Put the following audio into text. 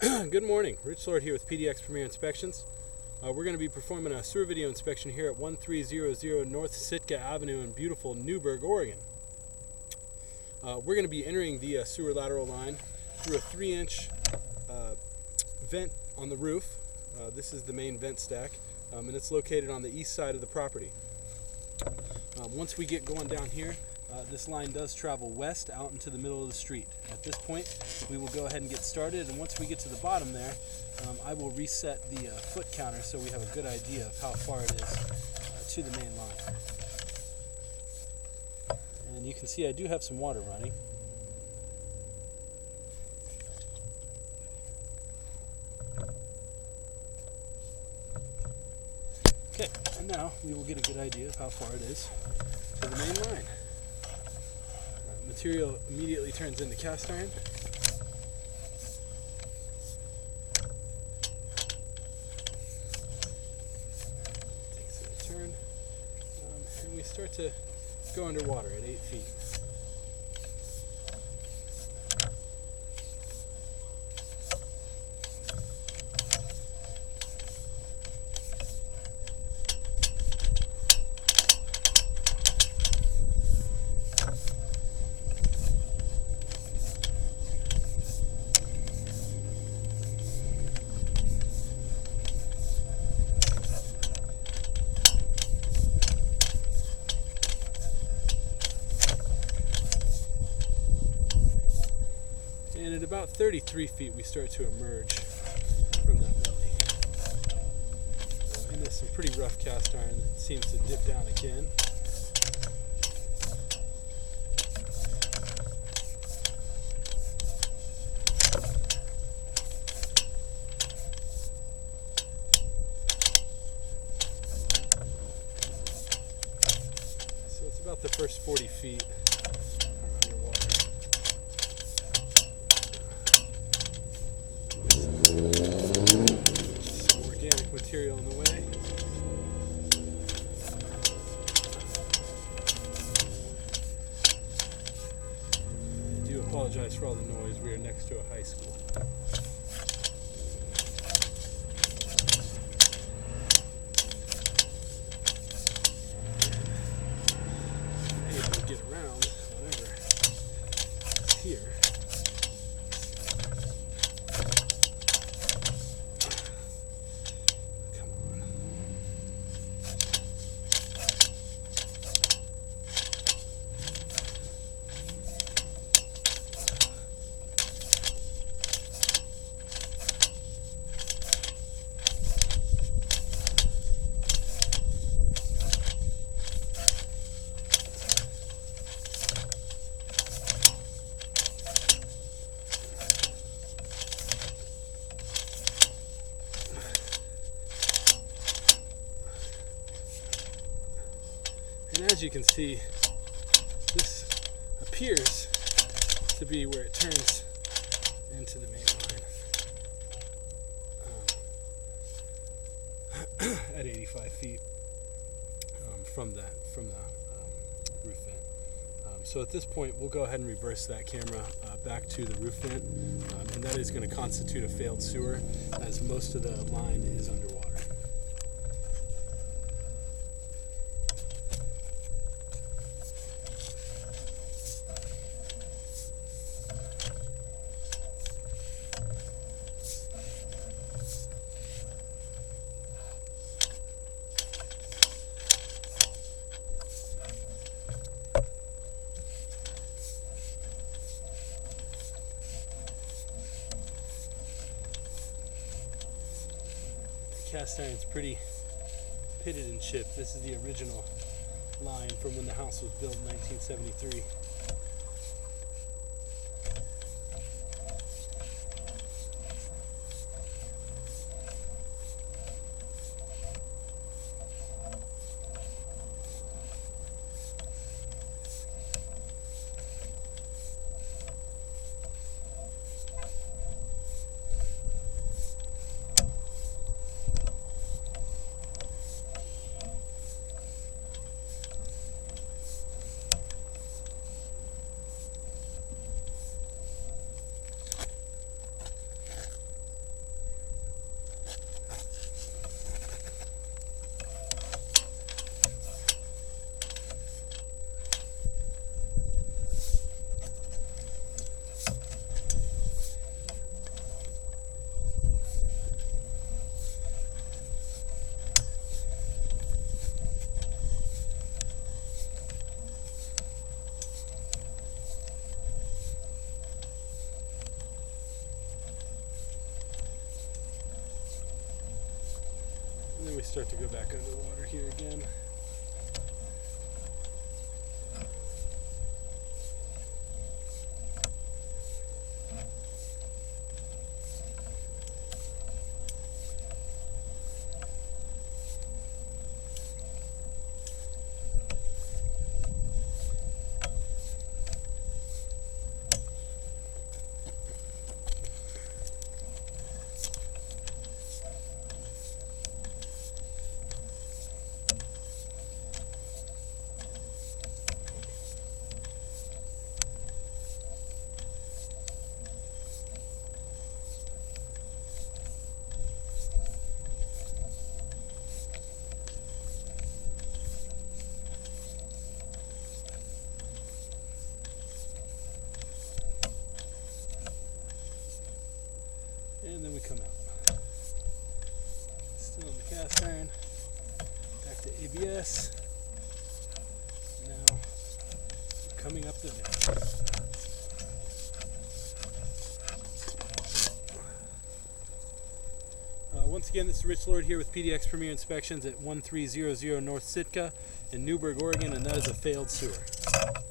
Good morning, Rich Lord here with PDX Premier Inspections. We're going to be performing a sewer video inspection here at 1300 North Sitka Avenue in beautiful Newberg, Oregon. We're going to be entering the sewer lateral line through a 3-inch vent on the roof. This is the main vent stack, and it's located on the east side of the property. Once we get going down here, this line does travel west out into the middle of the street. At this point, we will go ahead and get started, and once we get to the bottom there, I will reset the foot counter so we have a good idea of how far it is to the main line. And you can see I do have some water running. Okay, and now we will get a good idea of how far it is to the main line. Material immediately turns into cast iron. Takes a turn, and we start to go underwater at 8 feet. And at about 33 feet, we start to emerge from that valley. And there's some pretty rough cast iron that seems to dip down again. So it's about the first 40 feet. Material in the way. I do apologize for all the noise. We are next to a high school. Able to get around whatever is here. And as you can see, this appears to be where it turns into the main line at 85 feet from the roof vent. So at this point, we'll go ahead and reverse that camera back to the roof vent, and that is going to constitute a failed sewer, as most of the line is underwater. Cast iron's pretty pitted and chipped. This is the original line from when the house was built in 1973. start to go back underwater here again. And then we come out. Still on the cast iron. Back to ABS. Now coming up the vent. Once again, this is Rich Lord here with PDX Premier Inspections at 1300 North Sitka in Newberg, Oregon, and that is a failed sewer.